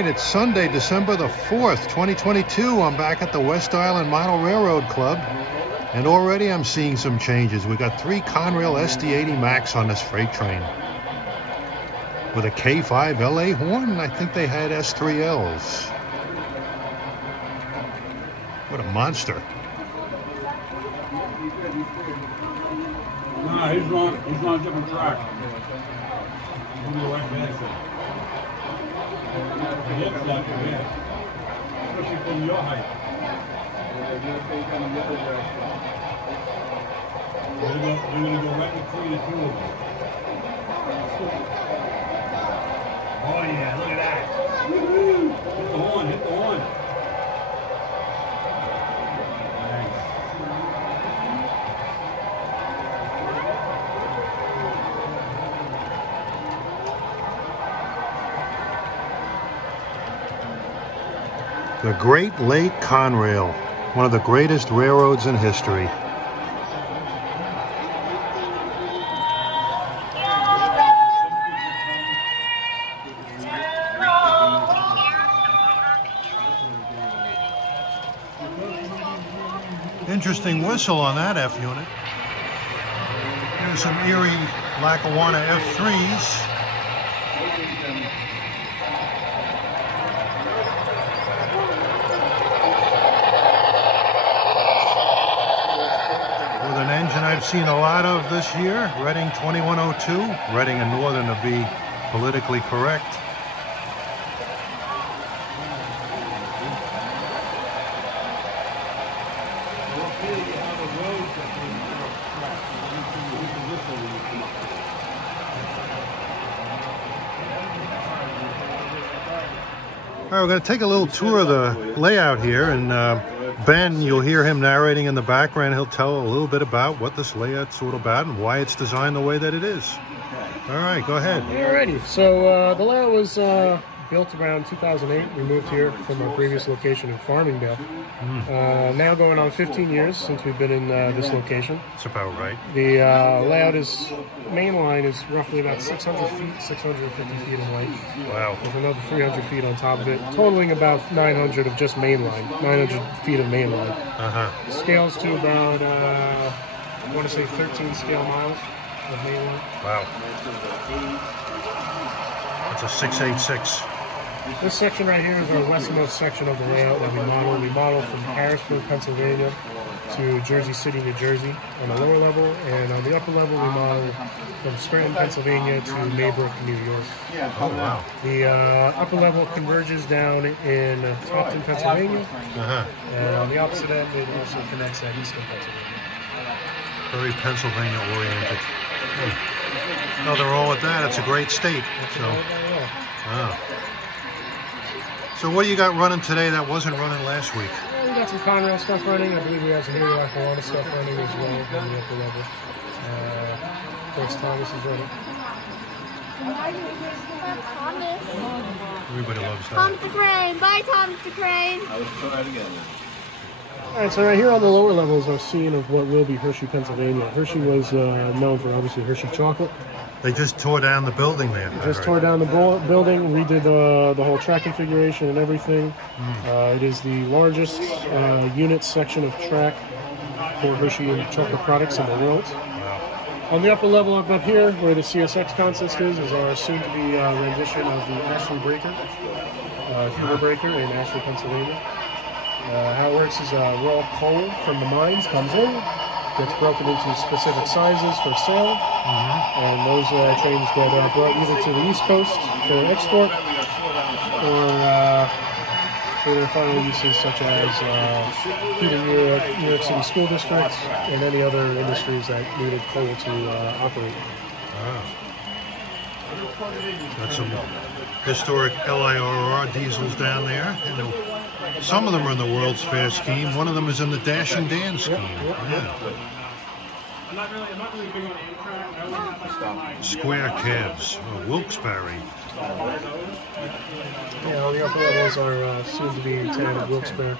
right, it's Sunday, December the 4th, 2022. I'm back at the West Island Model Railroad Club, and already I'm seeing some changes. We got 3 Conrail SD80 Max on this freight train with a K5 LA horn, and I think they had S3Ls. What a monster. No, he's on a different track. He's on the right bad. It's like a man. Especially from your height. You're gonna go right between the two of them. Oh yeah, look at that. Woo-hoo. Hit the horn, hit the horn. The Great Lake Conrail, one of the greatest railroads in history. Interesting whistle on that F unit. Here's some Erie Lackawanna F3s. I've seen a lot of this year, Reading 2102, Reading and Northern to be politically correct. All right, we're going to take a little tour of the layout here, and Ben, you'll hear him narrating in the background. He'll tell a little bit about what this layout's all about and why it's designed the way that it is. All right, go ahead. Alrighty, so the layout was built around 2008. We moved here from our previous location in Farmingdale. Now going on 15 years since we've been in this location. That's about right. The layout is, main line is roughly about 600 feet, 650 feet in length. Wow. With another 300 feet on top of it, totaling about 900 of just main line, 900 feet of main line. Scales to about, I want to say 13 scale miles of main line. Wow. That's a 686. This section right here is our westernmost section of the layout that we model. We model from Harrisburg, Pennsylvania to Jersey City, New Jersey on the lower level, and on the upper level we model from Scranton, Pennsylvania to Maybrook, New York. Oh, wow. The upper level converges down in Topton, Pennsylvania, and on the opposite end it also connects at Eastern Pennsylvania. Very Pennsylvania oriented. Nothing wrong with that. It's a great state. So what do you got running today that wasn't running last week? We got some Conrail stuff running. I believe we have some Erie Lackawanna stuff running as well on the upper level. First Thomas is running. Everybody loves that. Thomas the Crane. Bye, Thomas the Crane. I was trying to get it. Alright, so right here on the lower level is our scene of what will be Hershey, Pennsylvania. Hershey was known for obviously Hershey chocolate. They just tore down the building there. Just tore down the building, redid the whole track configuration and everything. It is the largest unit section of track for Hershey and chocolate products in the world. Wow. On the upper level up here, where the CSX consist is our soon-to-be rendition of the Ashley Breaker, Huber Breaker in Ashley, Pennsylvania. How it works is raw coal from the mines comes in, gets broken into specific sizes for sale, and those trains get brought either to the East Coast for export or for their final uses such as feeding New York City school districts and any other industries that needed coal to operate. Got some historic LIRR diesels down there. Some of them are in the World's Fair scheme. One of them is in the Dashing Dan scheme. I'm not really big on Amtrak. Square cabs, Wilkes-Barre. Yeah, on the upper levels are soon-to-be Lieutenant Wilkes-Barre.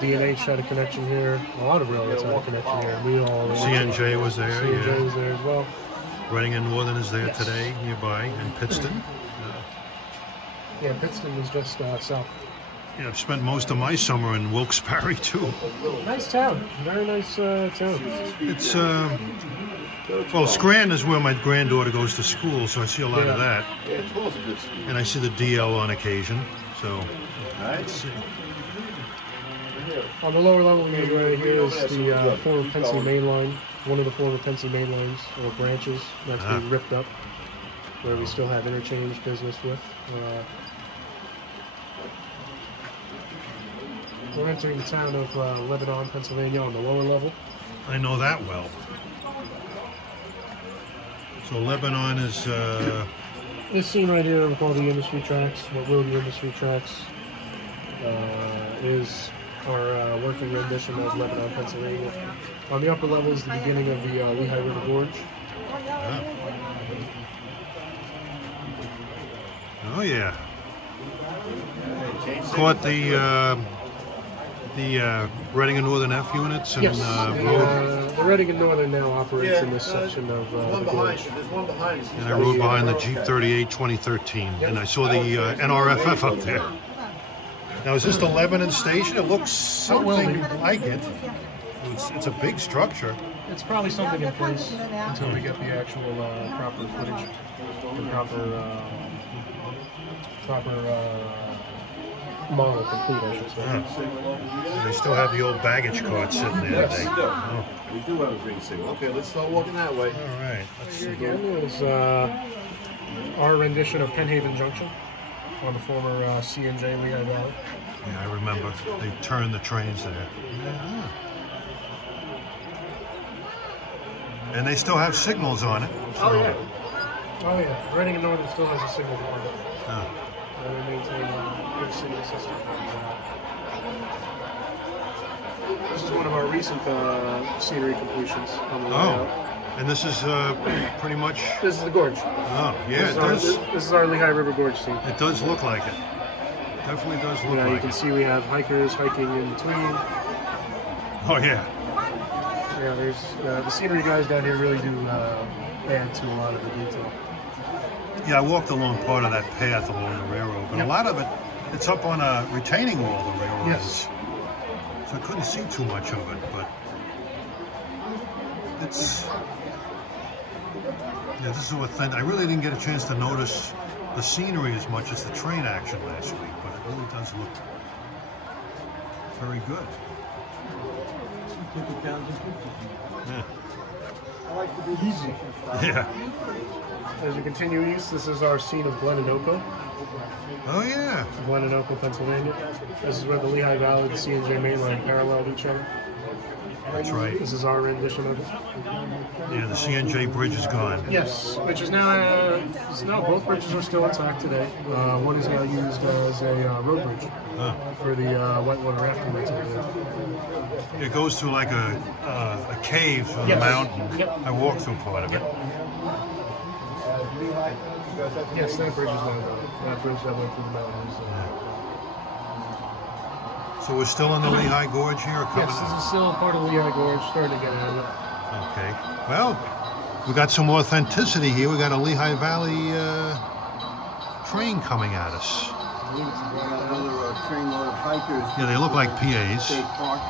D&H had a connection here. A lot of railroads had a connection here. We all CNJ was there. CNJ was there as well. Reading and Northern is there today, nearby, in Pittston. Yeah, Pittston is just south. Yeah, I've spent most of my summer in Wilkes-Barre too. Nice town. Very nice town. It's well, Scranton is where my granddaughter goes to school, so I see a lot of that. Yeah, it's also good school. And I see the DL on occasion. So let's see. On the lower level, right here is the former Pennsylvania main line, one of the former Pennsylvania main lines or branches that's been ripped up, where we still have interchange business with. We're entering the town of Lebanon, Pennsylvania on the lower level. I know that well. So Lebanon is This scene right here with all the industry tracks, what will the industry tracks, is our working rendition of Lebanon, Pennsylvania. On the upper level is the beginning of the Lehigh River Gorge. Oh yeah. Caught the Reading and Northern F units and Yes, rode, the Reading and Northern now operates in this section of the gorge. There's one behind. and I rode behind the Jeep 38 2013, and I saw the NRFF up there. Now is this the Lebanon station? It looks something like it. It's a big structure. It's probably something in place until we get the actual proper footage, the proper model complete, I should say. They still have the old baggage cart sitting there. Yes. Oh, We do have a green signal. Okay, let's start walking that way. all right. Let's see. Here again is our rendition of Penhaven Junction on the former CNJ Lehigh Valley. Yeah, I remember. They turned the trains there. Yeah. And they still have signals on it. So, Oh yeah. Reading and Northern still has a signal board. oh. They maintain a good signal system. This is one of our recent scenery completions on the way out. And this is pretty much. This is the gorge. Oh, yeah, it does. This is our Lehigh River Gorge scene. It does look like it. Definitely does look You like can it. see we have hikers hiking in between. Oh yeah. Yeah, there's the scenery guys down here really do add to a lot of the detail. Yeah, I walked along part of that path along the railroad, but a lot of it, it's up on a retaining wall, the railroad Yes. is. So I couldn't see too much of it, but it's. Yeah, this is what thing. I really didn't get a chance to notice the scenery as much as the train action last week, but it really does look very good. Yeah. Yeah. As we continue east, this is our scene of Glenanoco, Oh yeah. Glenanoco, Pennsylvania. This is where the Lehigh Valley and the CNJ mainline paralleled each other. That's right. This is our rendition of it. Yeah, the CNJ bridge is gone. Yes, which is now, both bridges are still intact today. One is now used as a road bridge for the whitewater rafting that's over there. It goes through like a cave on the Yes. mountain. Yep. I walked through part of it. Yes, that bridge is now gone. That bridge that went through the mountains. So we're still in the Lehigh Gorge here, or coming Yes, this out? is still part of Lehigh Gorge, starting to get out of it. Okay. Well, we got some authenticity here. We got a Lehigh Valley train coming at us. Another train load of hikers. Yeah, they look like PAs. State Park.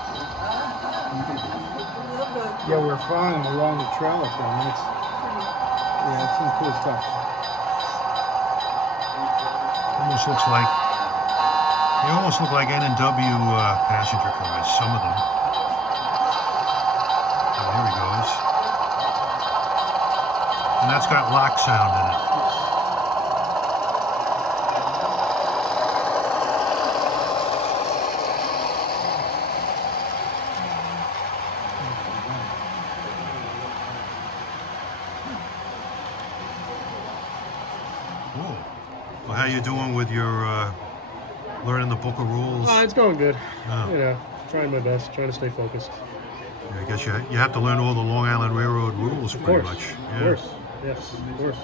Yeah, we're flying along the trail up there. It's some cool stuff. Almost looks like. They almost look like N&W passenger cars. Some of them. Oh, here he goes. And that's got lock sound in it. Cool. Well, how you doing with your learning the book of rules? It's going good. Oh. You know, trying my best, trying to stay focused. I guess you have to learn all the Long Island Railroad rules pretty much. Of course. Yes, of course.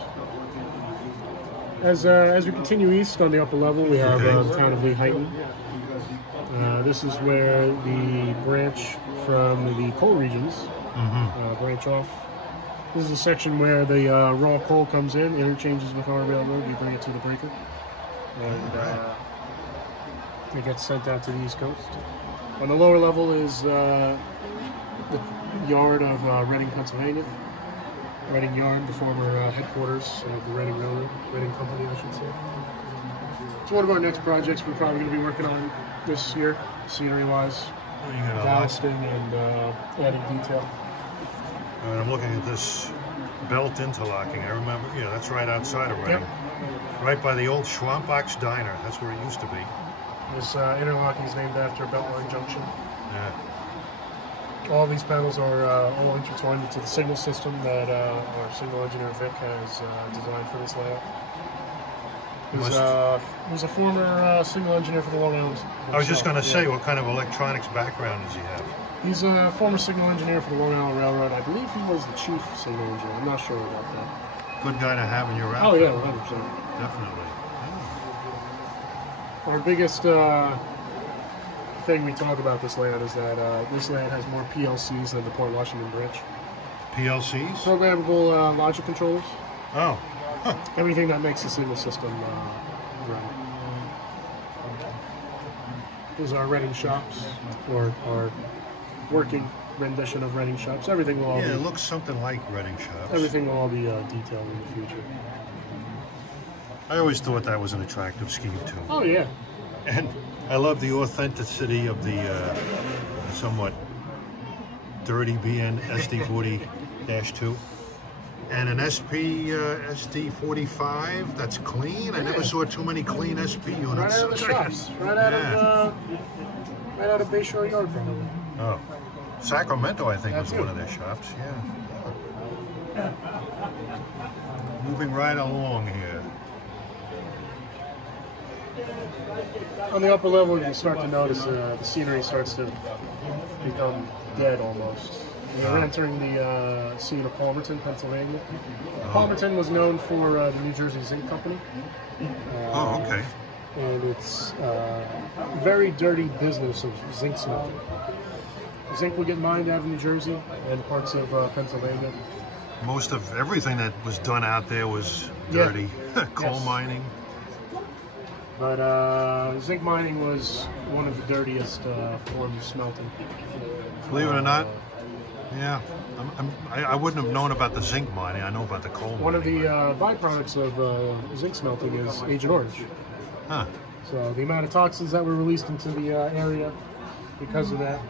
As we continue east on the upper level, we have the town of Lehighton. This is where the branch from the coal regions branch off. This is a section where the raw coal comes in, interchanges with our railroad, we bring it to the breaker. and it gets sent out to the East Coast. On the lower level is the yard of Reading, Pennsylvania. Reading Yard, the former headquarters of the Reading Railroad, Reading Company, I should say. It's one of our next projects we're probably going to be working on this year, scenery-wise, You got a lot. ballasting and adding detail. And I'm looking at this belt interlocking. I remember, yeah, that's right outside of Reading. Right by the old Schwampach's Diner. That's where it used to be. This interlocking is named after Beltline Junction. Yeah. All these panels are all intertwined into the signal system that our signal engineer Vic has designed for this layout. He was a former signal engineer for the Long Island. I was just going to himself, say, what kind of electronics background does he have? He's a former signal engineer for the Long Island Railroad. I believe he was the chief signal engineer. I'm not sure about that. Good guy to have in your Oh outfit. yeah, 100%. Definitely. Our biggest thing we talk about this layout is that this layout has more PLCs than the Port Washington Bridge. PLCs? Programmable logic controllers. Oh. Huh. Everything that makes the signal system run. These are Reading shops, or our working rendition of Reading shops. Everything will all Yeah, it be, looks something like Reading shops. everything will all be detailed in the future. I always thought that was an attractive scheme too. Oh yeah, And I love the authenticity of the somewhat dirty BN SD40-2. And an SP SD45 that's clean. I never saw too many clean SP units. right out of the shops, right out of Bayshore Yard, probably. Oh, Sacramento, I think, was That's one it. of their shops. Yeah. Moving right along here. On the upper level, you start to notice the scenery starts to become dead almost. We're entering the scene of Palmerton, Pennsylvania. Palmerton was known for the New Jersey Zinc Company. Oh, okay. And it's very dirty business of zinc smelting. Zinc would get mined out of New Jersey and parts of Pennsylvania. Most of everything that was done out there was Yeah. dirty. Coal Yes. mining. But zinc mining was one of the dirtiest forms of smelting. Believe it or not, yeah. I wouldn't have known about the zinc mining. I know about the coal mining. One of the byproducts of zinc smelting is Agent Orange. Huh. So the amount of toxins that were released into the area because of that.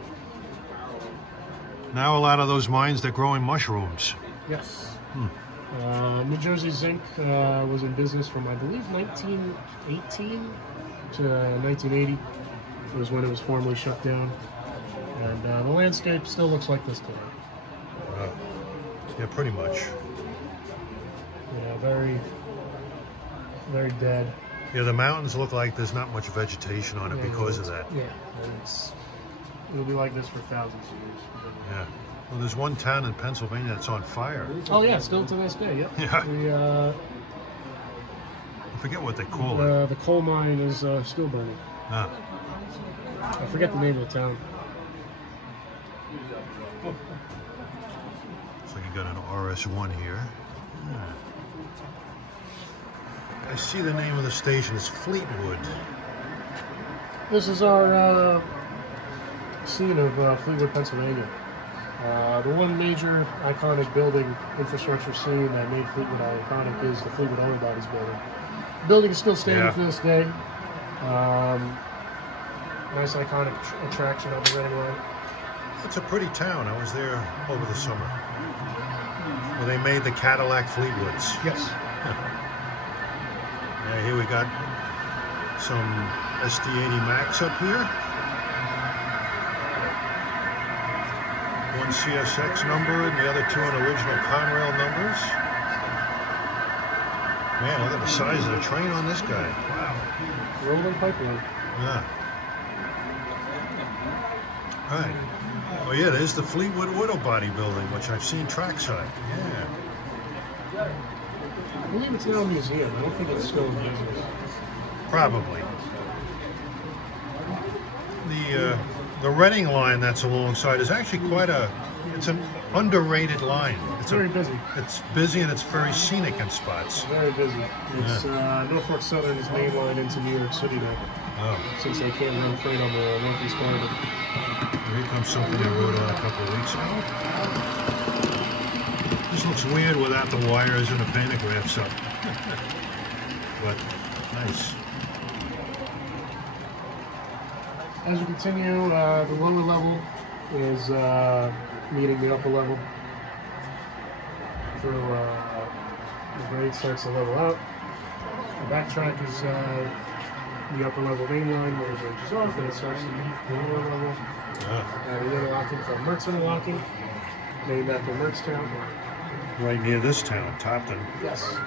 Now a lot of those mines, they're growing mushrooms. Yes. New Jersey Zinc was in business from, I believe, 1918 to 1980. It was when it was formally shut down. And the landscape still looks like this today. Yeah, pretty much. Yeah, very, very dead. Yeah, the mountains look like there's not much vegetation on it because of that. Yeah, and it'll be like this for thousands of years. Yeah. Well, there's one town in Pennsylvania that's on fire. Oh yeah, still to this day. Yep. Yeah. The I forget what they call it. the coal mine is still burning. Ah. I forget the name of the town. So you got an RS1 here. I see the name of the station is Fleetwood. This is our scene of Fleetwood, Pennsylvania. The one major iconic building infrastructure scene that made Fleetwood iconic is the Fleetwood Auto Bodies building. The building is still standing to this day. Nice iconic attraction of the Reading Line. It's a pretty town. I was there over the summer. Well, they made the Cadillac Fleetwoods. Yes. Yeah, here we got some SD80 Max up here. One CSX number and the other two on original Conrail numbers. Man, look at the size of the train on this guy. Wow. Rolling pipeline. Yeah. Right. Oh yeah, there's the Fleetwood Auto Body building, which I've seen trackside. Yeah. I believe it's now a museum. I don't think it's still in business. Probably. The Reading line that's alongside is actually it's an underrated line. It's very busy. It's busy and it's very scenic in spots. Very busy. It's Norfolk Southern's main line into New York City now. Oh. Since they can't run freight on the Northeast Corridor. Here comes something I wrote on a couple of weeks ago. This looks weird without the wires and the pantographs up. But nice. As we continue, the lower level is meeting the upper level. So the grade starts to level out. The backtrack is the upper level main line where it branches off, and it starts to meet the lower level. The interlocking from Mertz Interlocking, named after Mertztown. Right near this town, Topton. Yes.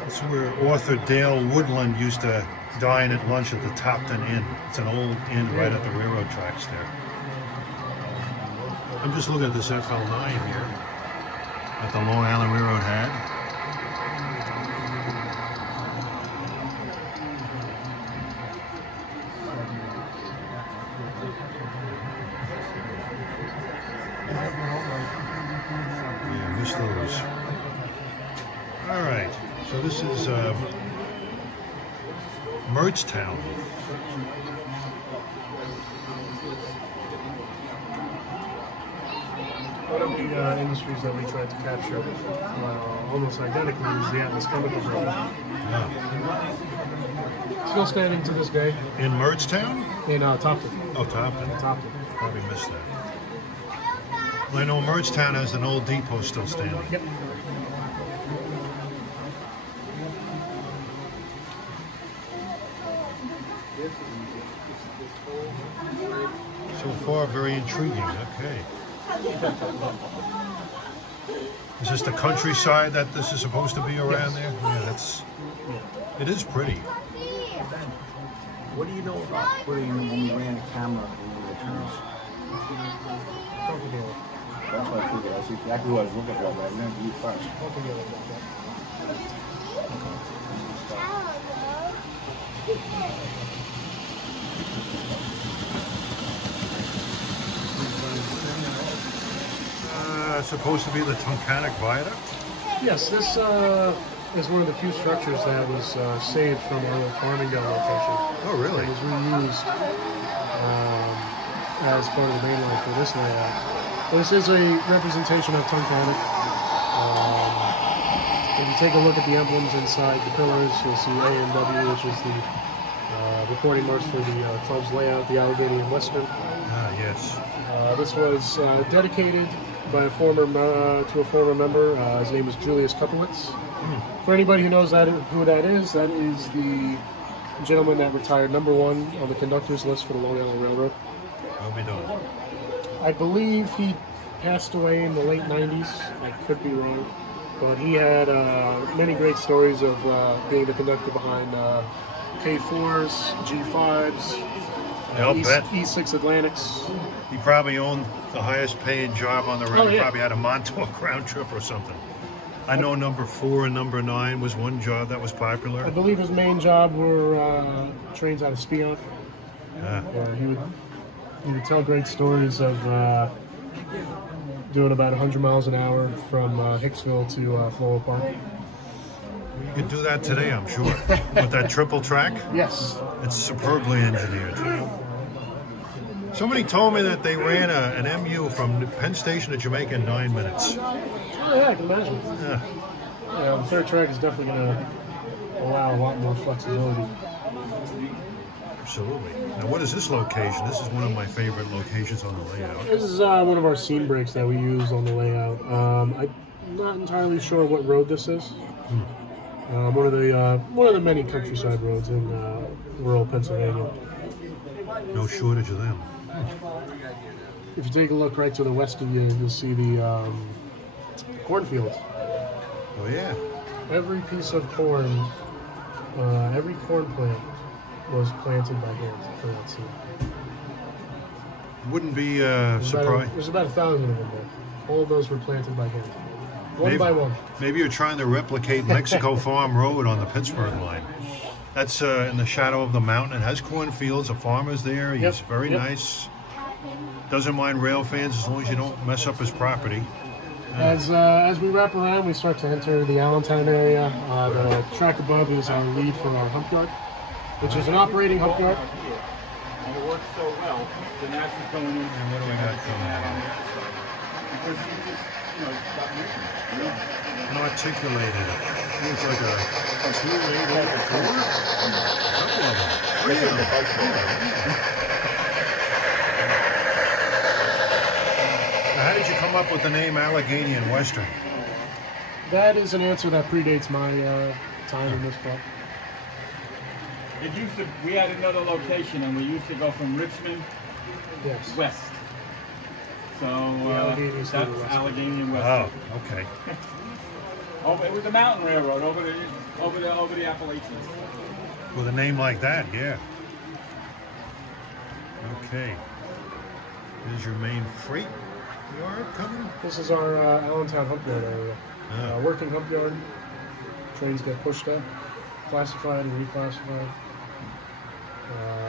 That's where author Dale Woodland used to dine at lunch at the Topton Inn. It's an old inn right at the railroad tracks there. I'm just looking at this FL9 here that the Long Island Railroad had. Yeah, miss those. All right, so this is Mertztown. One of the industries that we tried to capture almost identically is the Atlas Chemical Building. Still standing to this day. In Mertztown? In Topton. Oh, Topton. Topton. Probably missed that. Well, I know Mertztown has an old depot still standing. Yep. So far, very intriguing. Okay. Is this the countryside that this is supposed to be around there? Yeah, it is pretty. What do you know about putting when we ran a camera over the turns? That's what I figured. That's exactly what I was looking for, but I didn't do it first. Supposed to be the Tunkhannock Viaduct? Yes, this is one of the few structures that was saved from our old Farmingdale location. Oh, really? It was reused as part of the main line for this layout. This is a representation of Tunkhannock. If you take a look at the emblems inside the pillars, you'll see A and W, which is the reporting marks for the club's layout, the Allegheny and Western. Ah, yes. This was dedicated by a former member. His name is Julius Kupowitz. For anybody who knows who that is the gentleman that retired #1 on the conductor's list for the Long Island Railroad. How we doing? I believe he passed away in the late 90s. I could be wrong. But he had many great stories of being the conductor behind K4s, G5s, I'll bet. E6 Atlantics. He probably owned the highest paying job on the rail. Oh, yeah. He probably had a Montauk round trip or something. I know #4 and #9 was one job that was popular. I believe his main job were trains out of Spion. He would tell great stories of doing about 100 miles an hour from Hicksville to Floral Park. You could do that today, I'm sure. With that triple track? Yes. It's superbly engineered. Somebody told me that they ran an MU from Penn Station to Jamaica in 9 minutes. Oh, yeah, I can imagine. Yeah. Yeah, the third track is definitely going to allow a lot more flexibility. Absolutely. Now, what is this location? This is one of my favorite locations on the layout. This is one of our seam breaks that we use on the layout. I'm not entirely sure what road this is. One of the many countryside roads in rural Pennsylvania. No shortage of them. If you take a look right to the west of you, you'll see the cornfields. Oh, yeah. Every piece of corn, every corn plant was planted by hand for that seed. Wouldn't be surprised. There's about 1,000 of them there. All of those were planted by hand. One by one. Maybe you're trying to replicate Mexico Farm Road on the Pittsburgh line. That's in the shadow of the mountain. It has cornfields. A farmer's there. He's Yep, very yep. nice. Doesn't mind rail fans as long as you don't mess up his property. As we wrap around, we start to enter the Allentown area. The track above is our lead for our hump yard, which is an operating hump yard. And it works so well. The natural's going in. And what do we got going on? Because you just, stop moving. Unarticulated. Looks like a 284. Couple of them. Now, how did you come up with the name Allegheny and Western? That is an answer that predates my time in this club. It used to, we had another location and we used to go from Richmond Yes. west. So Allegheny is that's to the west. Allegheny and west. Oh, okay. It was a mountain railroad over the Appalachians. With a name like that, yeah. Okay. Here's your main freight yard coming. This is our Allentown hump yard area. Working hump yard. Trains get pushed up, classified and reclassified.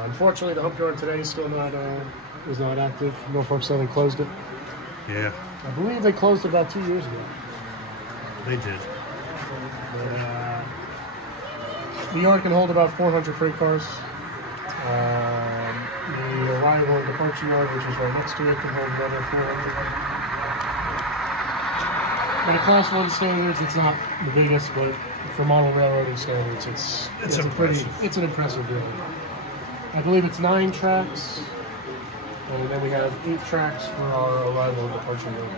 Unfortunately, the hump yard today is still not active. Norfolk Southern closed it. Yeah, I believe they closed it about 2 years ago. they did. But, the yard can hold about 400 freight cars. The arrival and departure yard, which is right next to it, can hold another 400. But at Class 1 standards, it's not the biggest, but for model railroading standards, it's impressive. an impressive building. I believe it's 9 tracks, and then we have 8 tracks for our arrival and departure yard.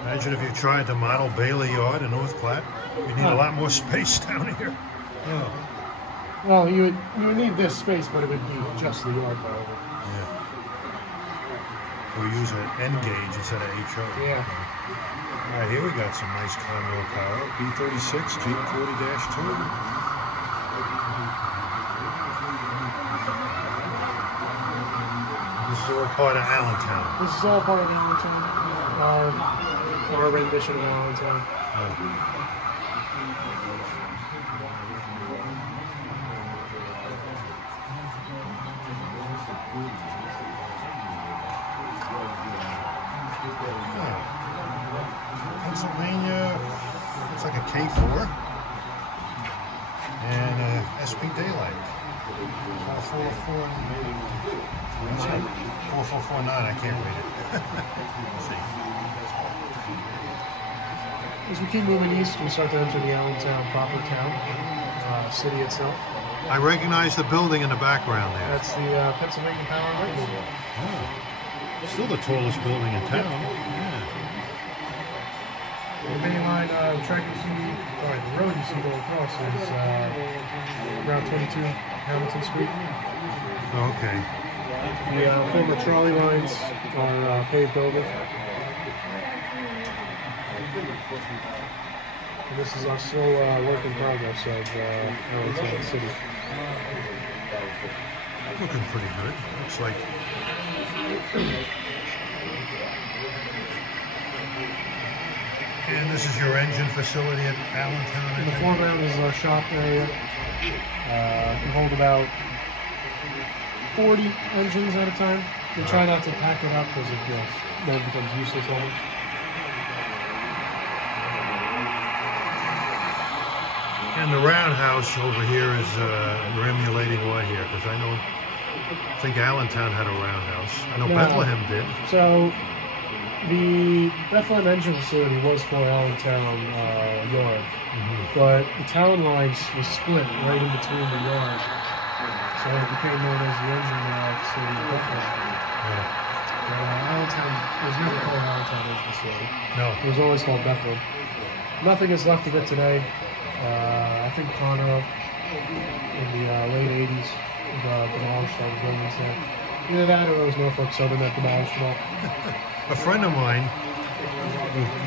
Imagine if you tried the model Bailey yard in North Platte. You need a lot more space down here. Oh, Well, you would need this space, but it would be just the yard, however. yeah. We use an N gauge instead of HO. Yeah. All right, here we got some nice Conrail power. B36 G40-2. This is all part of Allentown. This is all part of Allentown. Our rendition of Allentown. Pennsylvania, looks like a K4 and SP Daylight 4449. I can't read it. Let's see. As we keep moving east, we start to enter the Allentown proper town, city itself. I recognize the building in the background there. That's the Pennsylvania Power and Light Building. Oh, still the tallest building in town. Yeah. The main line track you see, or the road you see going across is Route 22, Hamilton Street. Okay. The former trolley lines are paved over. And this is our slow work in progress of Allentown City. Looking pretty good. Looks like. And this is your engine facility at Allentown. In the foreground is our shop area. Can hold about 40 engines at a time. We try not to pack it up because it then becomes useless almost. And the roundhouse over here is you're emulating what here? Because I think Allentown had a roundhouse. I know No. Bethlehem did. So the Bethlehem engine facility was for Allentown yard, but the town lines was split right in between the yard, so it became known as the engine facility of Bethlehem. Allentown was never called Allentown engine facility. No. It was always called Bethlehem. Nothing is left of it today. I think Conroe in the late 80s demolished all the buildings there. Either that or it was Norfolk Southern that demolished them all. A friend of mine,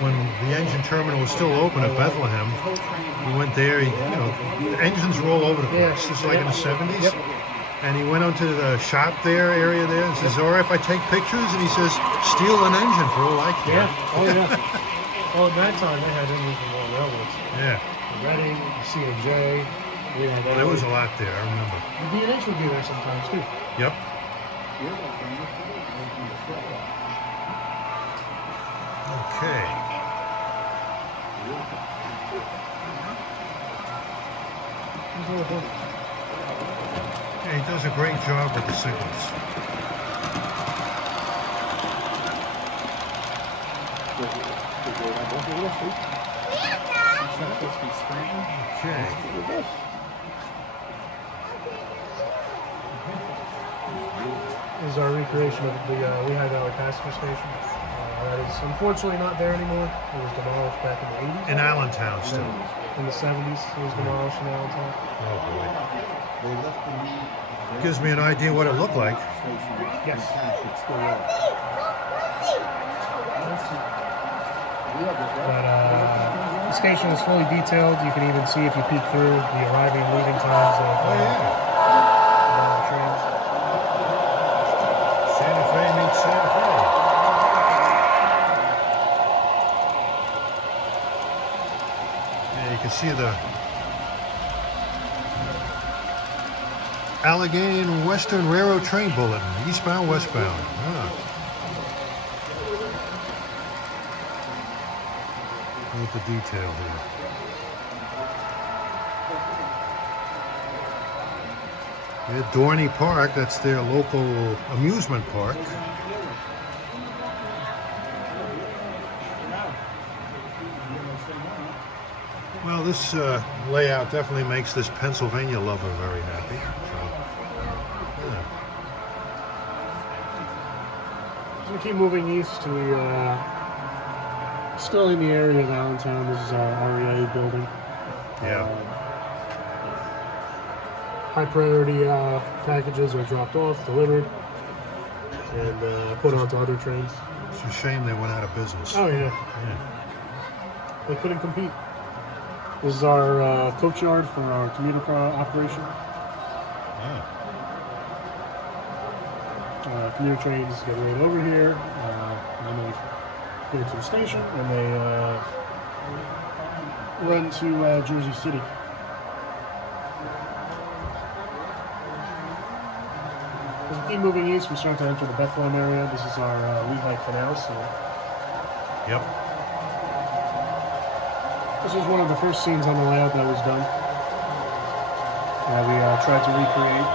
when the engine terminal was still open at Bethlehem, he went there. The engines were all over the place. Yeah. This is like in the 70s. Yep. And he went onto the shop area there, and says, "All right, if I take pictures?" And he says, "Steal an engine for all I care." Yeah. Oh yeah. Oh, at that time, they had Indians from all railroads. Yeah. The Reading, the C&J. Well, there was a lot there, I remember. The D&H would be there sometimes, too. Yep. Okay. Yeah, he does a great job with the signals. Okay. This is our recreation of the Lehigh Valley Passenger Station. That is unfortunately not there anymore. It was demolished back in the 80s. In Allentown still. In the 70s, it was demolished in Allentown. Oh boy. Gives me an idea what it looked like. Yes. But the station is fully detailed. You can even see if you peek through the arriving and leaving times of Oh yeah. trains. Santa Fe meets Santa Fe. Yeah, you can see the Allegheny and Western Railroad train bulletin, eastbound, westbound. Ah. Look at the detail here. Yeah, Dorney Park, that's their local amusement park. Well, this layout definitely makes this Pennsylvania lover very happy. So, yeah. We keep moving east to the, still in the area of Allentown. This is our REA building. Yeah. High priority packages are dropped off, delivered, and put onto other trains. It's a shame they went out of business. Oh, yeah. Yeah. They couldn't compete. This is our coach yard for our commuter car operation. Ah. Commuter trains get right over here, and then they get to the station, and they run to Jersey City. As we keep moving east, we start to enter the Bethlehem area. This is our Lehigh Canal. So Yep. this was one of the first scenes on the layout that was done. We tried to recreate.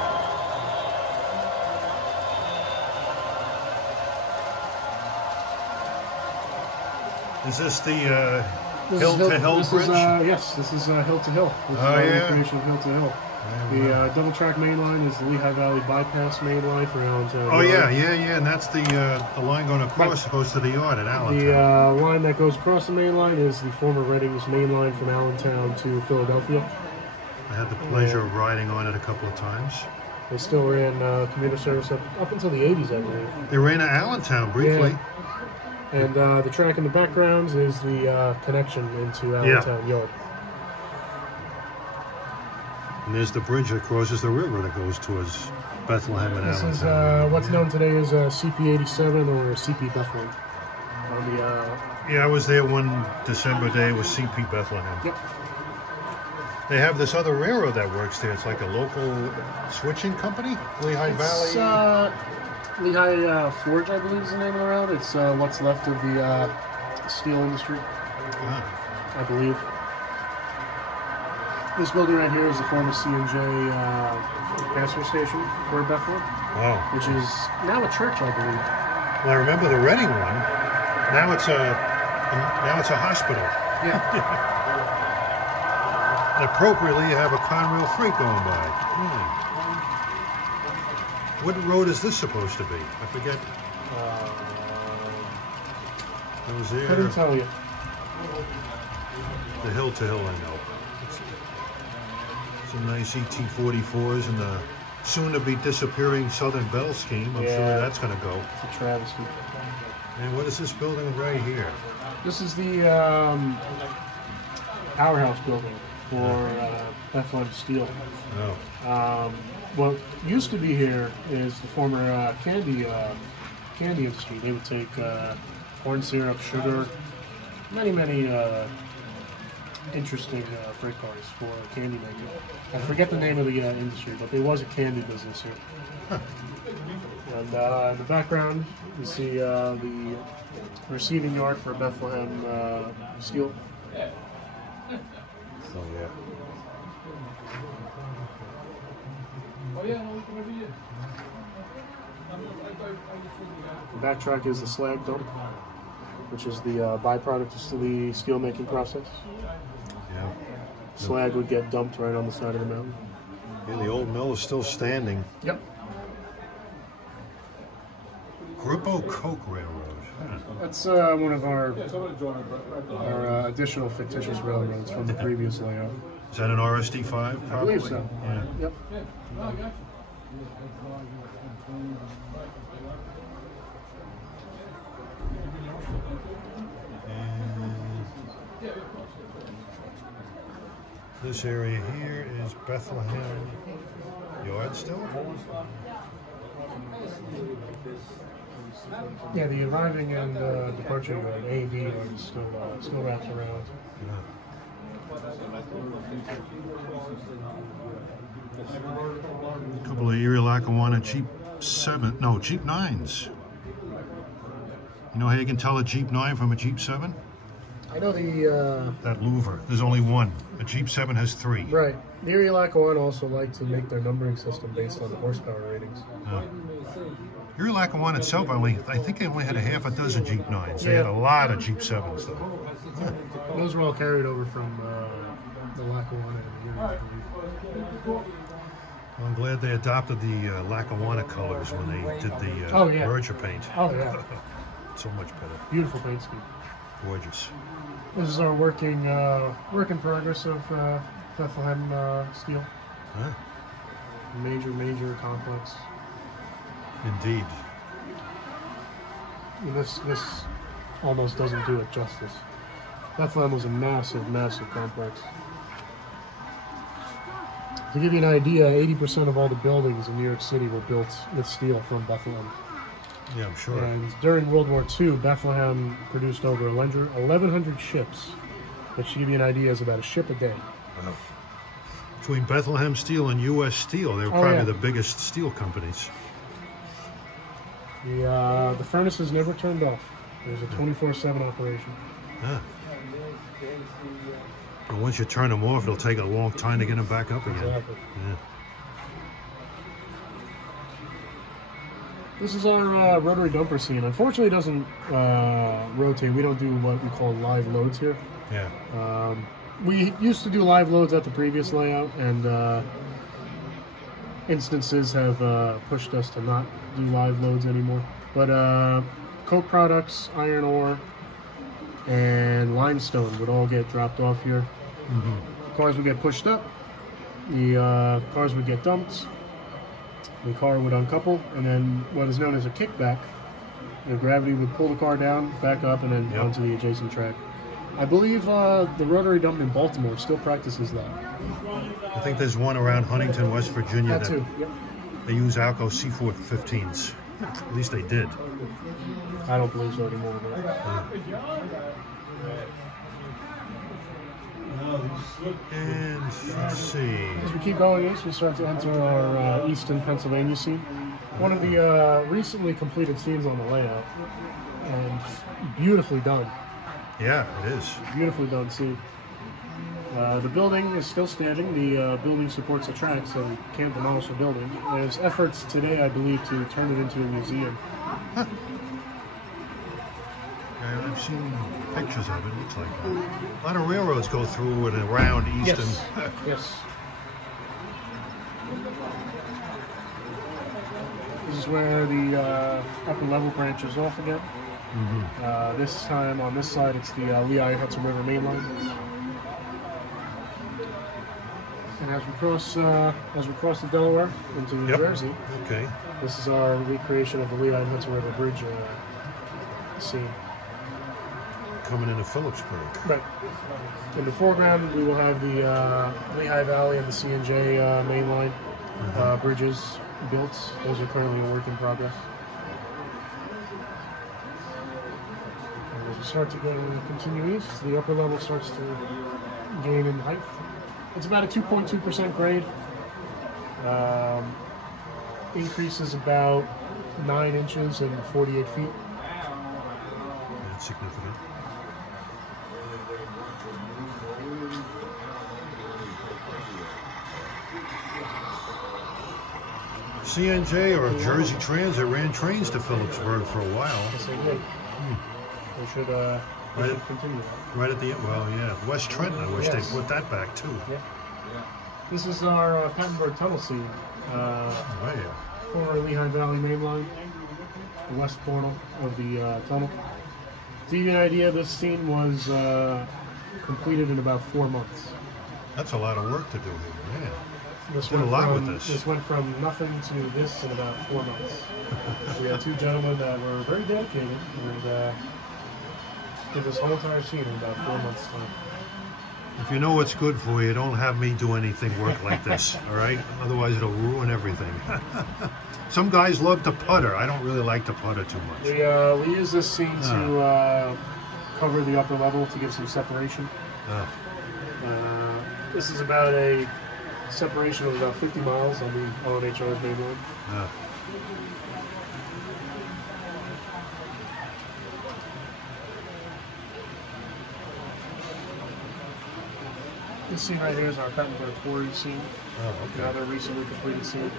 Is this the This hill is to hill this bridge? Is, yes, this is hill to hill. This is Oh, our yeah. recreation of hill to hill. The double track main line is the Lehigh Valley bypass main line for Allentown. Oh yeah, and that's the line going across goes to the yard at Allentown. The line that goes across the main line is the former Reading's main line from Allentown to Philadelphia. I had the pleasure of riding on it a couple of times. They still ran commuter service up until the 80s, I believe. They ran to Allentown briefly. Yeah. And the track in the background is the connection into Allentown Yard. And there's the bridge that crosses the river that goes towards Bethlehem and This is Allentown. what's known today as CP87 or CP Bethlehem. On the, Yeah, I was there one December day with CP Bethlehem. yep. They have this other railroad that works there. It's like a local switching company, Lehigh It's, Valley. Lehigh Forge, I believe is the name of the railroad. It's what's left of the steel industry, Ah, I believe. This building right here is the former C&J passenger station for Bethlehem, wow. which is now a church, I believe. Well, I remember the Reading one. Now it's a hospital. Yeah. And appropriately, you have a Conrail freight going by. What road is this supposed to be? I forget. It was there. Couldn't tell you. The hill to hill, I know. Some nice ET-44s and the soon-to-be disappearing Southern Bell scheme. I'm sure Yeah. that's going to go. It's a travesty. And what is this building right here? This is the powerhouse building for Bethlehem Steel. Oh, What used to be here is the former candy industry. They would take corn syrup, sugar, many interesting freight cars for candy making. I forget the name of the industry, but there was a candy business here. And in the background, you see the receiving yard for Bethlehem Steel. So yeah. The back track is the slag dump, which is the byproduct of the steel making process. Yeah. Slag would get dumped right on the side of the mountain. And the old mill is still standing. Yep. Grupo Coke Railroad. That's one of our additional fictitious railroads from the previous layout. Is that an RSD5? I believe so. Yeah. Yep. This area here is Bethlehem Yard still? Yeah, the arriving and departure yard, A and B yard, is still wraps around. A couple of Erie Lackawanna Jeep 9s. You know how you can tell a Jeep 9 from a Jeep 7? I know the... That louver. There's only one. A Jeep 7 has 3. Right. The Erie Lackawanna also like to make their numbering system based on the horsepower ratings. Erie Lackawanna itself, I think they only had a half a dozen Jeep 9s. They had a lot of Jeep 7s, though. Those were all carried over from the Lackawanna and the Erie. I'm glad they adopted the Lackawanna colors when they did the merger paint. Oh, yeah. So much better. Beautiful paint scheme. Gorgeous. This is our work in progress of Bethlehem Steel. Huh? Major complex. Indeed. This almost doesn't do it justice. Bethlehem was a massive complex. To give you an idea, 80% of all the buildings in New York City were built with steel from Bethlehem. Yeah, I'm sure. And during World War II, Bethlehem produced over 1,100 ships. That should give you an idea, is about a ship a day. Wow. Between Bethlehem Steel and U.S. Steel, they were probably the biggest steel companies. The furnaces never turned off. It was a 24/7 operation. Yeah. And once you turn them off, it'll take a long time to get them back up again. Exactly. Yeah. This is our rotary dumper scene. Unfortunately, it doesn't rotate. We don't do what we call live loads here. Yeah. We used to do live loads at the previous layout, and instances have pushed us to not do live loads anymore. But coke products, iron ore, and limestone would all get dropped off here. Mm-hmm. Cars would get pushed up. The cars would get dumped. The car would uncouple, and then what is known as a kickback. The gravity would pull the car down, back up, and then onto the adjacent track. I believe the rotary dump in Baltimore still practices that. I think there's one around Huntington, West Virginia. That too, yep. They use Alco C415s. At least they did. I don't believe so anymore. And let's see. As we keep going east, we start to enter our eastern Pennsylvania scene. One of the recently completed scenes on the layout. And beautifully done. Yeah, it is. Beautifully done scene. The building is still standing. The building supports the track, so we can't demolish the building. There's efforts today, I believe, to turn it into a museum. Huh. Yeah, I've seen pictures of it. It looks like that. A lot of railroads go through and around Easton. Yes. Yes. This is where the upper level branches off again. Mm-hmm. This time on this side, it's the Lehigh Hudson River main line. And as we cross the Delaware into New Jersey, this is our recreation of the Lehigh Hudson River Bridge scene. Coming into Phillipsburg. Right. In the foreground, we will have the Lehigh Valley and the C&J main line bridges built. Those are currently a work in progress. And As we start to continue east, the upper level starts to gain in height. It's about a 2.2% grade. Increases about 9 inches and 48 feet. That's significant. CNJ or Jersey Transit ran trains to Phillipsburg for a while. Yes, they did. They should continue that. Right at the end. Well, yeah. West Trenton, I wish they put that back too. Yeah. This is our Pettenberg Tunnel scene. Oh, yeah. Former Lehigh Valley main line, the west portal of the tunnel. To give you an idea, this scene was completed in about 4 months. That's a lot of work to do here, man. This Did a lot with this. This went from nothing to this in about 4 months. We had 2 gentlemen that were very dedicated and did this whole entire scene in about 4 months' time. If you know what's good for you, don't have me do anything work like this, all right? Otherwise, it'll ruin everything. Some guys love to putter. I don't really like to putter too much. We use this scene to cover the upper level to give some separation. This is about a separation of about 50 miles on the ONHR's main line. This scene right here is our Pettenberg Quarry scene. Oh, okay. Another recently completed scene.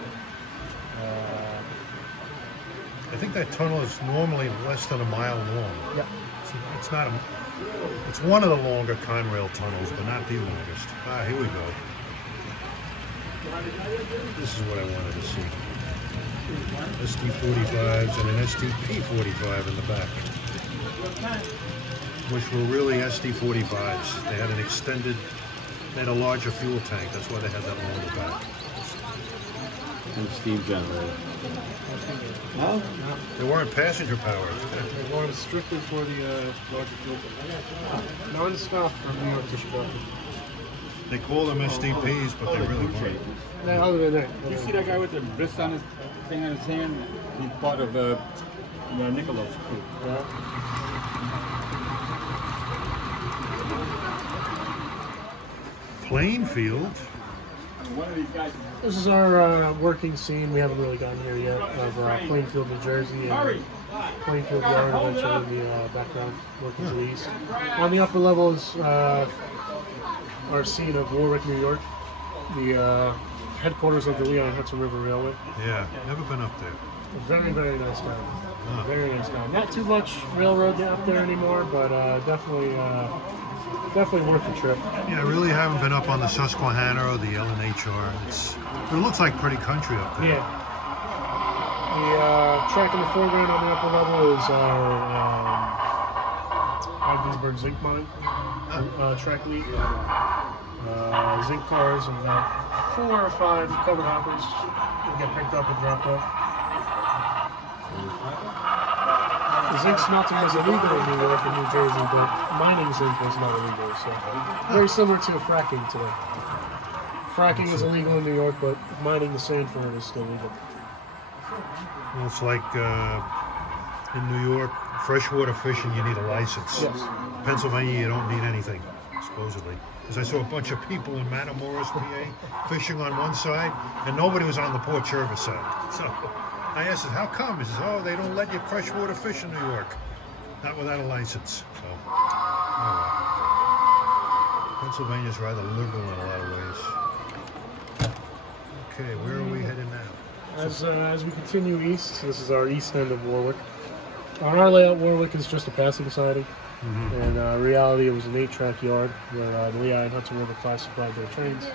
I think that tunnel is normally less than a mile long. Yeah. It's not it's one of the longer Conrail tunnels, but not the longest. Here we go. This is what I wanted to see. SD45s and an SDP45 in the back, which were really SD45s. They had an extended, they had a larger fuel tank. That's why they had that longer back. And steam generator. No? They weren't passenger powered. They wanted strictly for the larger fuel tank. Non-stop from New York to Chicago. They call them SDPs, but they really weren't. Other than that, You see that guy with the wrist on his thing on his hand? He's part of Nicolo's crew. Plainfield. One of these guys. This is our working scene. We haven't really gotten here yet of Plainfield, New Jersey, and Plainfield Yard eventually in the background, working to the east. On the upper level is our scene of Warwick, New York, the headquarters of the Lehigh and Hudson River Railway. Yeah, never been up there. Very, very nice town. Very nice town. Not too much railroad out there anymore, but definitely worth the trip. Yeah, I really haven't been up on the Susquehanna or the LNHR. It looks like pretty country up there. Yeah. The track in the foreground on the upper level is our Ogdensburg zinc mine track lead. Zinc cars and about 4 or 5 covered hoppers will get picked up and dropped off. The zinc smelting was illegal in New York and New Jersey, but mining zinc was not illegal. So very similar to fracking today. Fracking is illegal in New York, but mining the sand for it is still legal. Well, it's like in New York, freshwater fishing, you need a license. Yes. Pennsylvania, you don't need anything, supposedly. Because I saw a bunch of people in Matamoros, PA, fishing on one side, and nobody was on the Port Jervis side. So I asked him, how come? He says, oh, they don't let you freshwater fish in New York. Not without a license. So, oh well. Pennsylvania's rather liberal in a lot of ways. Okay, where are we heading now? As we continue east, this is our east end of Warwick. On our layout, Warwick is just a passing siding. And in reality, it was an 8-track yard where the Lehigh and Hudson River classified their trains.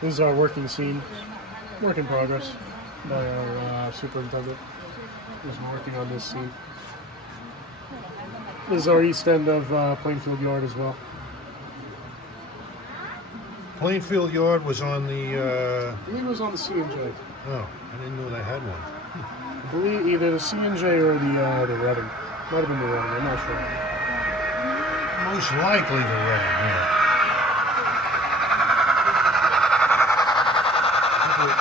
This is our working scene, work in progress by our superintendent who's working on this scene. This is our east end of Plainfield Yard as well. Plainfield Yard was on the... I believe it was on the CNJ. Oh, I didn't know they had one. I believe either the CNJ or the Reading. Might have been the Reading, I'm not sure. Most likely the Reading, yeah.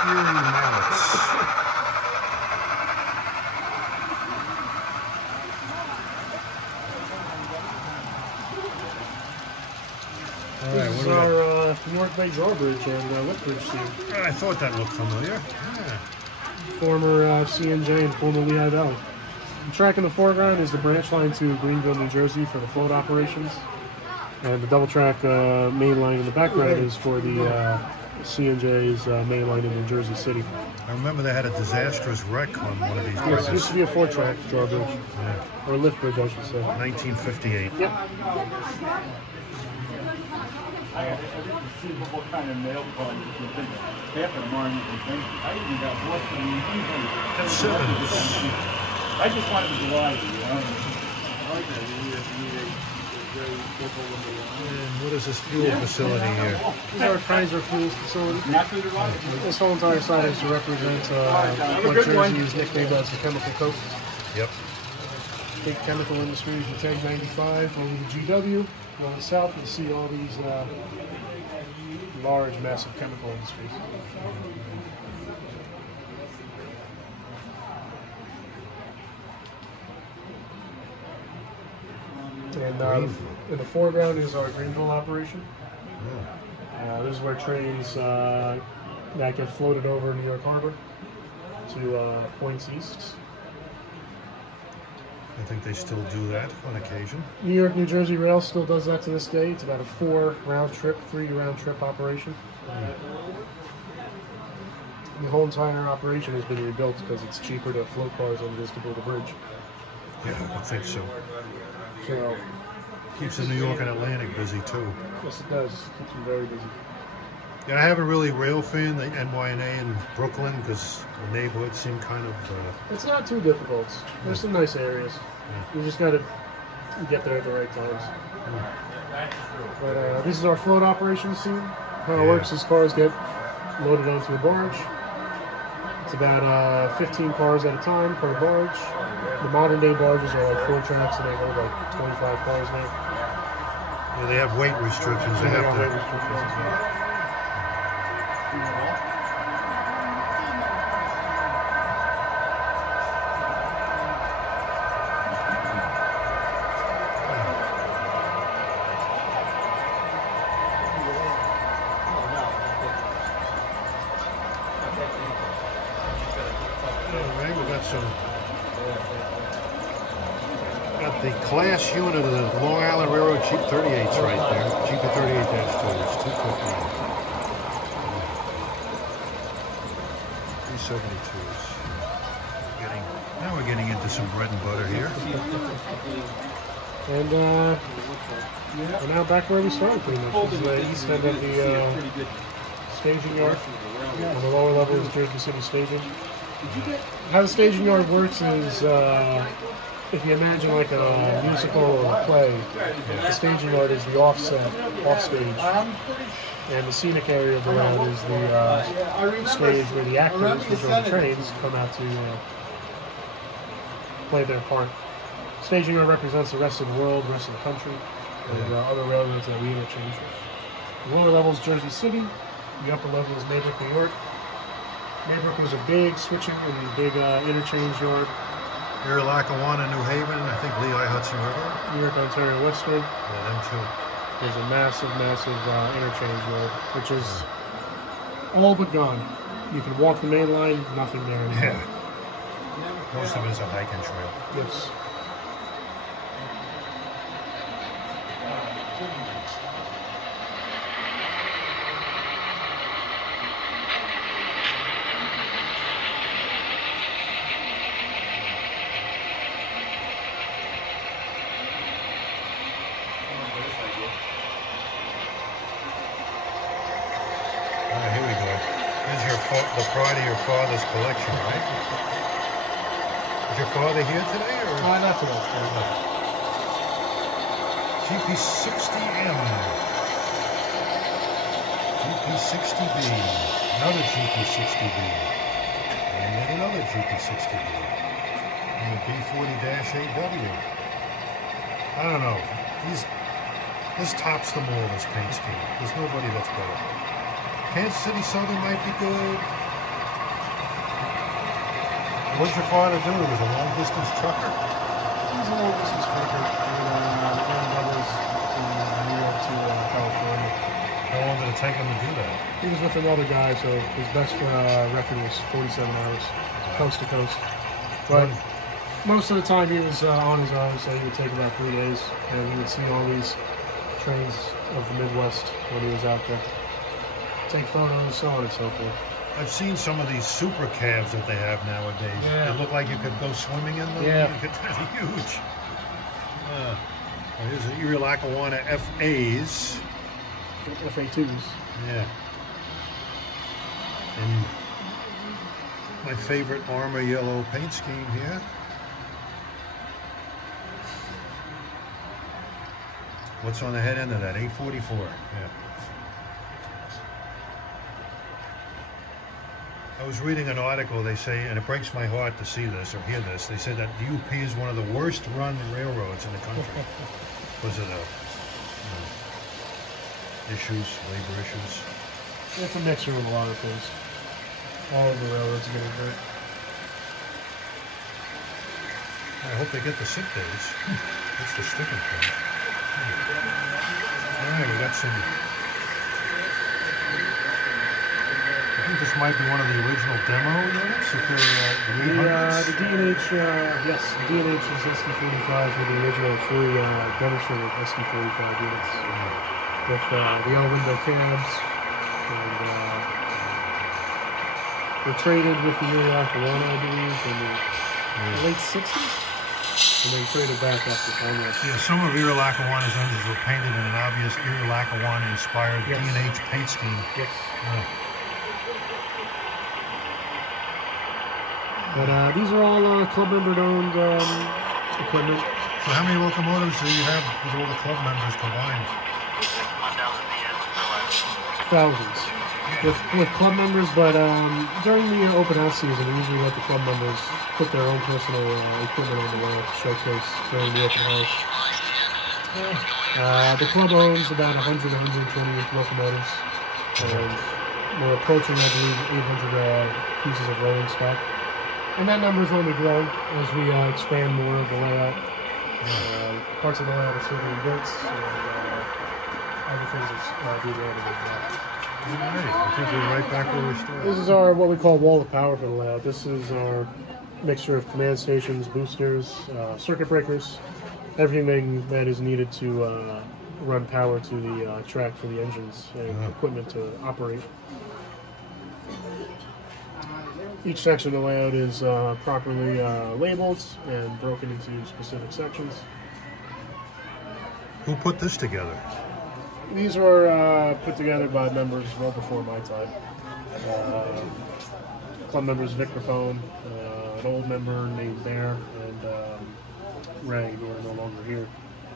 Erie mallets. All right, This what is do we got? our New York Bay Drawbridge and Liftbridge team. I thought that looked familiar. Yeah. Former CNJ and former Lehigh Valley. The track in the foreground is the branch line to Greenville, New Jersey for the float operations. And the double track main line in the background is for the CNJ's main line in New Jersey City. I remember they had a disastrous wreck on one of these This bridges. used to be a 4-track drawbridge, Yeah. or lift bridge, I should say. 1958. Yep. I have to see what kind of nail polish you can think of. Half of them aren't even thinking. I even got Boston. Simmons. I just wanted to drive, you know. And what is this fuel facility here? This is our Kaiser Fuels facility. Naturally derived. This whole entire side is to represent a what good one. Jersey is nicknamed as the chemical coast. Yep. Big chemical industries, the TEG 95 over the GW. Going south, you see all these large, massive chemical industries. And in the foreground is our Greenville operation. This is where trains that get floated over New York Harbor to points east. I think they still do that on occasion. New York, New Jersey Rail still does that to this day. It's about a 3 round trip operation. The whole entire operation has been rebuilt because it's cheaper to float cars than it is to build a bridge. Yeah, I think so. So, Keeps the New York and Atlantic busy too. yes, it does. Keeps them very busy. Yeah, I haven't really rail fan the NYNA in Brooklyn because the neighborhoods seem kind of. It's not too difficult. There's some nice areas. You just got to get there at the right times. But this is our float operations scene. How it works is cars get loaded onto a barge. It's about 15 cars at a time per barge. The modern day barges are like 4 tracks and they hold like 25 cars now. Yeah, they have weight restrictions. They have weight to. restrictions as well. All right, we got some. Got the class unit of the Long Island Railroad Cheap 38s right there. Cheap 38-2s, 250. 372s. Now we're getting into some bread and butter here. And we're now back where we started pretty much. This is the east end of the staging yard. On the lower level is Jersey City Staging. How the staging yard works is, if you imagine like a musical or a play, the staging yard is the off stage. And the scenic area of the road is the stage where the actors, which are the trains, come out to play their part. Staging yard represents the rest of the world, the rest of the country, and other railroads that we interchange with. The lower level is Jersey City. The upper level is Maybrook, New York. Maybrook was a big switching and big interchange yard. Here, Lackawanna, New Haven, I think Lehigh Hudson River. New York, Ontario, Western. Yeah, them too. There's a massive, massive interchange yard, which is all but gone. You can walk the main line, nothing there anymore. Yeah. Most of it is a hiking trail. Yes. Here we go. This is the pride of your father's collection, right? Is your father here today, or? Not today. GP60M. GP60B. Another GP60B. And yet another GP60B. And a B40-8W. I don't know. This tops them all, this paint scheme. There's nobody that's better. Kansas City Southern might be good. What'd your father do? He was a long-distance trucker. He's a long-distance trucker. And brothers from New York to California. How long did it take him to do that? He was with another guy, so his best record was 47 hours, coast to coast. But most of the time he was on his own, so he would take about 3 days, and he would see all these trains of the Midwest when he was out there. Take photos, so on and so forth. I've seen some of these super calves that they have nowadays. Yeah. They look like you could go swimming in them. Yeah. They're huge. Well, here's the Erie Lackawanna FAs. FA2s. Yeah. And my favorite Armour yellow paint scheme here. What's on the head end of that? 844. Yeah. I was reading an article, they say, and it breaks my heart to see this or hear this, they said that the UP is one of the worst run railroads in the country because of the issues, labor issues. It's a mixture of a lot of things. All of the railroads are getting hurt. I hope they get the sick days. That's the sticking point. All right, we got some... I think this might be one of the original demo units, if they're The D&H, yes, the D&H is SD45 with the original fully demonstrated SD45 units. With the all window cabs, and they're traded with the Erie Lackawanna, I believe, in the late 60s, and they traded back after Conrad. Yeah, some of Erie Lackawanna's engines were painted in an obvious Erie Lackawanna inspired D&H paint scheme. Yes. Yeah. But these are all club member-owned equipment. So how many locomotives do you have with all the club members combined? Thousands. With club members, but during the open house season, we usually let the club members put their own personal equipment on the way to showcase during the open house. The club owns about 100, 120 locomotives, and we're approaching, I believe, 800 pieces of rolling stock. And that number is only growing as we expand more of the layout. Parts of the layout are still being built, and other things are being added as well. Alright, I think we're right back where we started. This is our what we call wall of power for the layout. This is our mixture of command stations, boosters, circuit breakers, everything that is needed to run power to the track for the engines and equipment to operate. Each section of the layout is properly labeled and broken into specific sections. Who put this together? These were put together by members well before my time. Club members Vic Rapone, an old member named Bear, and Ray, who are no longer here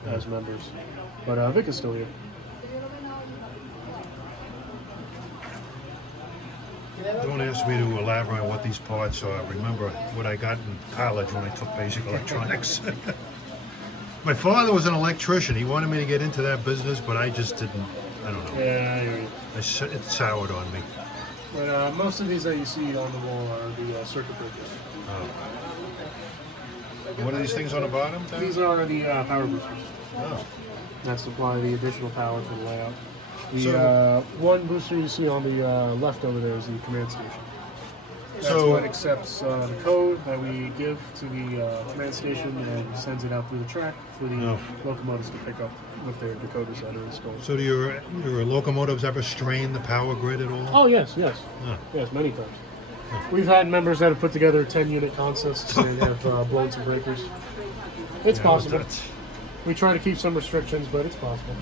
as members. But Vic is still here. Don't ask me to elaborate on what these parts are. Remember what I got in college when I took basic electronics. My father was an electrician. He wanted me to get into that business, but I just didn't. I don't know. Yeah, I hear you. It soured on me. But most of these that you see on the wall are the circuit breakers. And what are these things on the bottom? Then? These are the power boosters Oh. that supply the additional power for the layout. The one booster you see on the left over there is the command station. That's what accepts the code that we give to the command station and sends it out through the track for the locomotives to pick up with their decoders that are installed. So do your locomotives ever strain the power grid at all? Oh, yes. Yes, many times. We've had members that have put together 10-unit consists and have blown some breakers. It's possible. We try to keep some restrictions, but it's possible.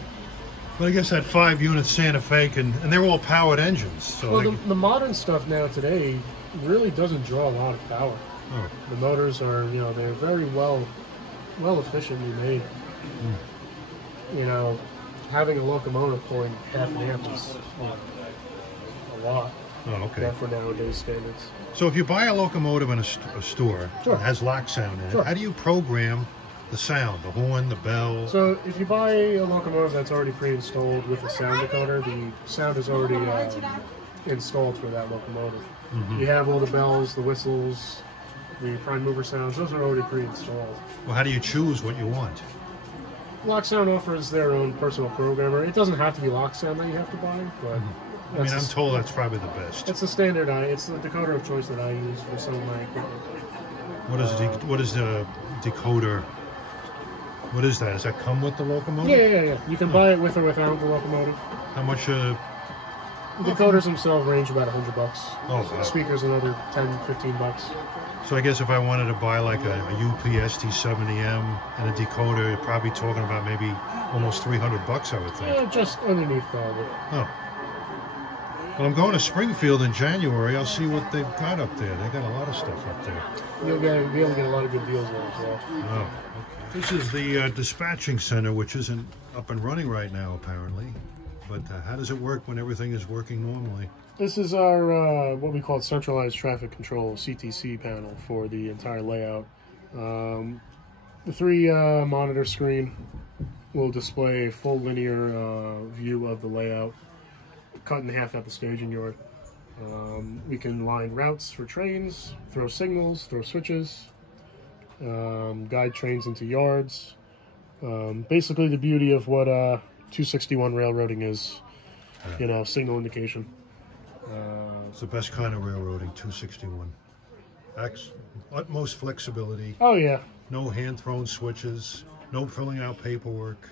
But I guess that 5-unit Santa Fe and they're all powered engines. So well, the modern stuff now today really doesn't draw a lot of power. Oh. The motors are, they're very well efficiently made. Having a locomotive pulling half an amp is a lot. Oh, okay. Yeah, for nowadays standards. So if you buy a locomotive in a store that has lock sound in it, how do you program the sound, the horn, the bell? So if you buy a locomotive that's already pre-installed with a sound decoder, the sound is already installed for that locomotive. You have all the bells, the whistles, the prime mover sounds, those are already pre-installed. Well, how do you choose what you want? Locksound offers their own personal programmer. It doesn't have to be Locksound that you have to buy, but I mean, I'm told that's probably the best. it's the standard. It's the decoder of choice that I use for some of my equipment. What is the decoder? What is that? Does that come with the locomotive? Yeah. You can buy it with or without the locomotive. How much? The decoders themselves range about $100. Oh, wow. Speakers another $10-15. So I guess if I wanted to buy like a UPS T70M and a decoder, you're probably talking about maybe almost $300, I would think. Yeah, just underneath that. Oh. Well, I'm going to Springfield in January. I'll see what they've got up there. They got a lot of stuff up there. You'll be able to get a lot of good deals there as well. Oh, okay. This is the dispatching center, which isn't up and running right now, apparently. But how does it work when everything is working normally? This is our, what we call centralized traffic control, CTC panel for the entire layout. The 3 monitor screen will display a full linear view of the layout, cut in half at the staging yard. We can line routes for trains, throw signals, throw switches, guide trains into yards. Basically the beauty of what 261 railroading is, you know, signal indication. It's the best kind of railroading, 261. Utmost flexibility. Oh yeah. No hand-thrown switches. No filling out paperwork.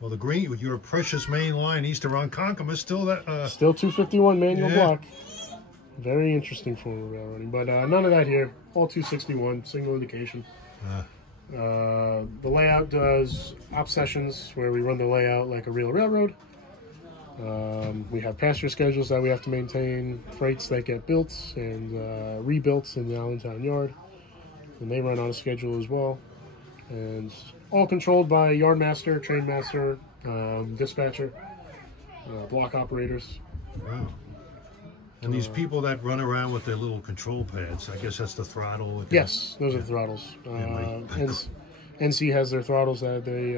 Well, the green, with your precious main line east of Ronkonkoma, is still that. Still 251 manual Yeah. block. Very interesting form of railroading, but none of that here. All 261 signal indication. The layout does op sessions where we run the layout like a real railroad. We have passenger schedules that we have to maintain, freights that get built and rebuilt in the Allentown yard, and they run on a schedule as well. And all controlled by yard master, train master, dispatcher, block operators. Wow. And these people that run around with their little control pads, I guess that's the throttle. With Yes, those are the throttles. NC has their throttles that they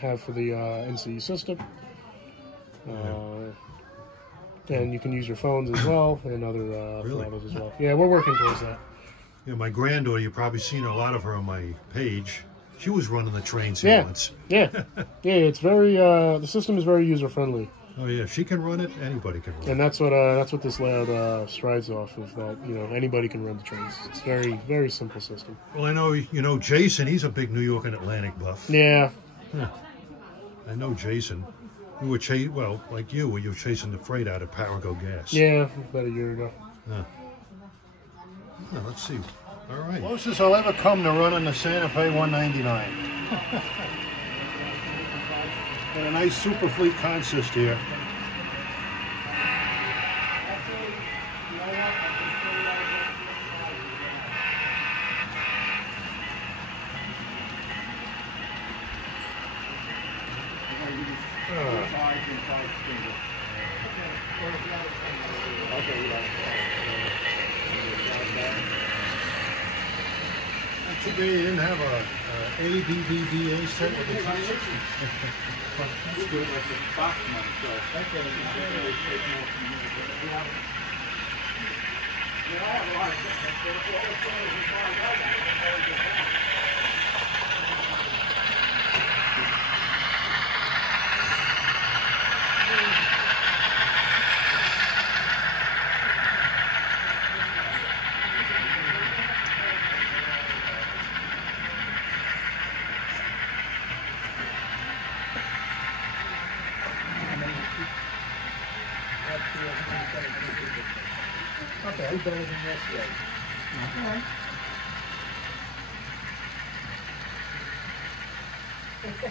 have for the NC system. And you can use your phones as well and other throttles as well. Yeah, we're working towards that. Yeah, my granddaughter, you've probably seen a lot of her on my page. She was running the trains here once. Yeah, it's very, the system is very user-friendly. Oh yeah, she can run it, anybody can run it. And that's what this layout strides off of, that, you know, anybody can run the trains. It's very, very simple system. Well, I know, you know, Jason, he's a big New York and Atlantic buff. Yeah. I know Jason. We were well, like you, where you were chasing the freight out of Parago Gas. Yeah, about a year ago. Well, let's see. All right. Closest I'll ever come to running the Santa Fe 199. Got a nice super fleet consist here. Too bad you didn't have a ABBDA set with the That's good, like the box one, so that's what Okay. Better than yesterday. Okay.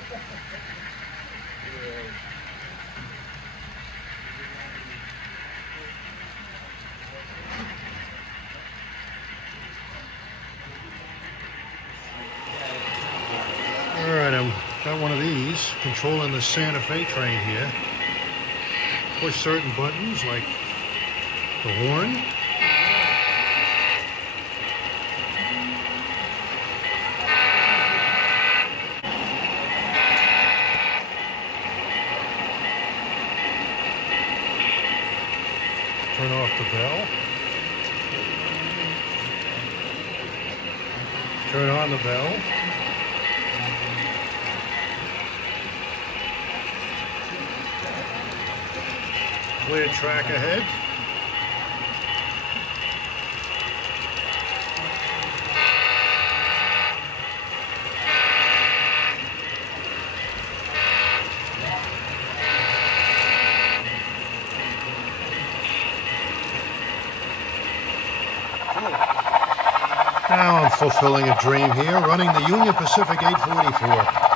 All right, I've got one of these controlling the Santa Fe train here. Push certain buttons like the horn. Turn off the bell. Turn on the bell. Clear track ahead. Now I'm fulfilling a dream here, running the Union Pacific 844.